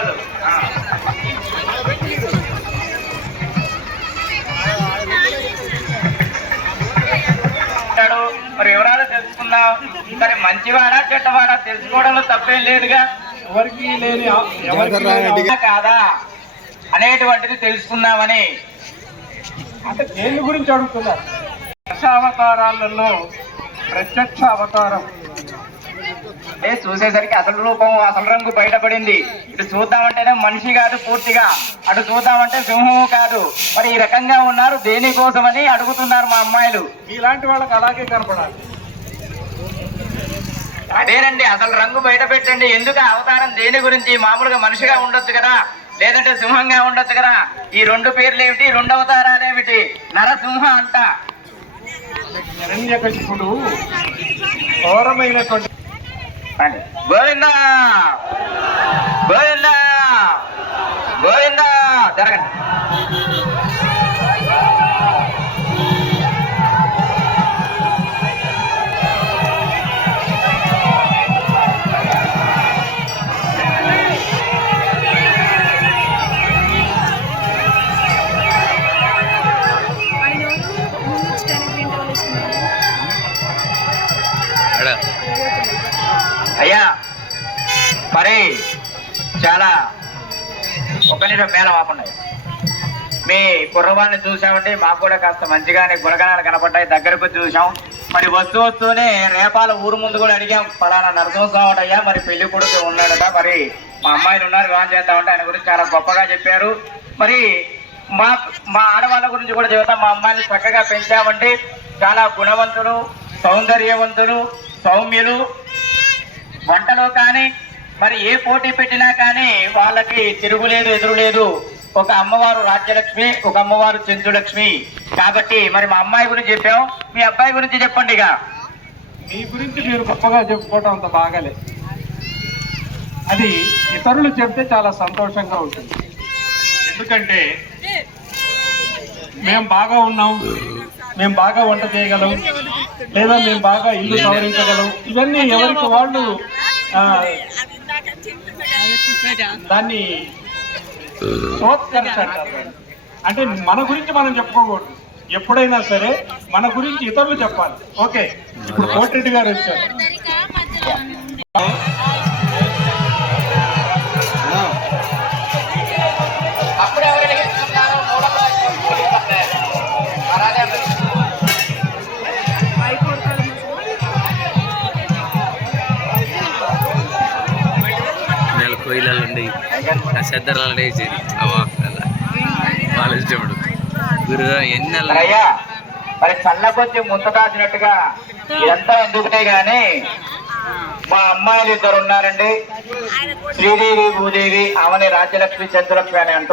వాళ్ళు. మరి వివరాలు తెలుసుకుందాం? మరి మంచివాడా చెడ్డవాడా తెలుసుకోవడంలో తప్పేం లేదుగా. ఎవరికి లేని ఎవరికి కాదా? అనేటువంటిది తెలుసుకుందామని. అంటే దేని గురించి అడుగుతున్నారు? దశావతారాలలో ప్రత్యక్ష అవతారం. అంటే చూసేసరికి అసలు రూపం అసలు రంగు బయటపడింది. ఇటు చూద్దామంటేనే మనిషి కాదు పూర్తిగా. అటు చూద్దామంటే సింహము కాదు. మరి ఈ రకంగా ఉన్నారు దేనికోసమని అడుగుతున్నారు మా అమ్మాయిలు. ఇలాంటి వాళ్ళకి అలాగే కనపడాలి. అదేనండి అసలు రంగు బయట పెట్టండి ఎందుకు అవతారం దేని గురించి? మామూలుగా మనిషిగా ఉండొచ్చు కదా. లేదంటే సింహంగా ఉండొచ్చు కదా. ఈ రెండు పేర్లు ఏమిటి రెండు అవతారాలు ఏమిటి నరసింహ అంట. హిరణ్యకశిపుడు ఘోరమైనటువంటి. గోవిందా! గోవిందా! గోవిందా! జరగండి. అయ్యా మరి చాలా ఒక నిమిషం మేళ ఆపండి. మీ కుర్రవాళ్ళని చూసామంటే మాకు కూడా కాస్త మంచిగానే గుణగణాలు కనపడ్డాయి. దగ్గరకు చూసాం మరి వస్తూ వస్తూనే రేపాల ఊరు ముందు కూడా అడిగాం ఫలానా నరసింహస్వామి అయ్యా మరి పెళ్ళి కొడుకు ఉన్నాడట. మరి మా అమ్మాయిలు ఉన్నారు వివాహం చేద్దామంటే ఆయన గురించి చాలా గొప్పగా చెప్పారు. మరి మా మా ఆడవాళ్ళ గురించి కూడా చెబుతాం. మా అమ్మాయిని చక్కగా పెంచామంటే చాలా గుణవంతులు సౌందర్యవంతులు సౌమ్యులు వంటలో కానీ మరి ఏ పోటీ పెట్టినా కానీ వాళ్ళకి తిరుగులేదు ఎదురులేదు. ఒక అమ్మవారు రాజ్యలక్ష్మి ఒక అమ్మవారు చెంచులక్ష్మి కాబట్టి మరి మా అమ్మాయి గురించి చెప్పాం. మీ అబ్బాయి గురించి చెప్పండి ఇక. మీ గురించి మీరు గొప్పగా చెప్పుకోవటం అంత బాగాలే. అది ఇతరులు చెప్తే చాలా సంతోషంగా ఉంటుంది. ఎందుకంటే మేము బాగా ఉన్నాం. మేము బాగా వంట చేయగలం లేదా మేము బాగా ఇల్లు సవరించగలం ఇవన్నీ ఎవరికి వాళ్ళు దాన్ని సోత్కర్ష అంటారు అంటే మన గురించి మనం చెప్పుకోకూడదు. ఎప్పుడైనా సరే మన గురించి ఇతరులు చెప్పాలి. ఓకే ఇప్పుడు కోటిరెడ్డి గారు వచ్చారు. నెల కోయిలలో ఉండి ఆ ఇష్టపడు. గురుగా ఎన్ని మరి చల్లకొచ్చి ముంత దాచినట్టుగా ఇదంతా ఎందుకునే గాని మా అమ్మాయిలు ఇద్దరు ఉన్నారండి. శ్రీదేవి భూదేవి అవని రాజ్యలక్ష్మి చంద్రలక్ష్మి అని అంటూ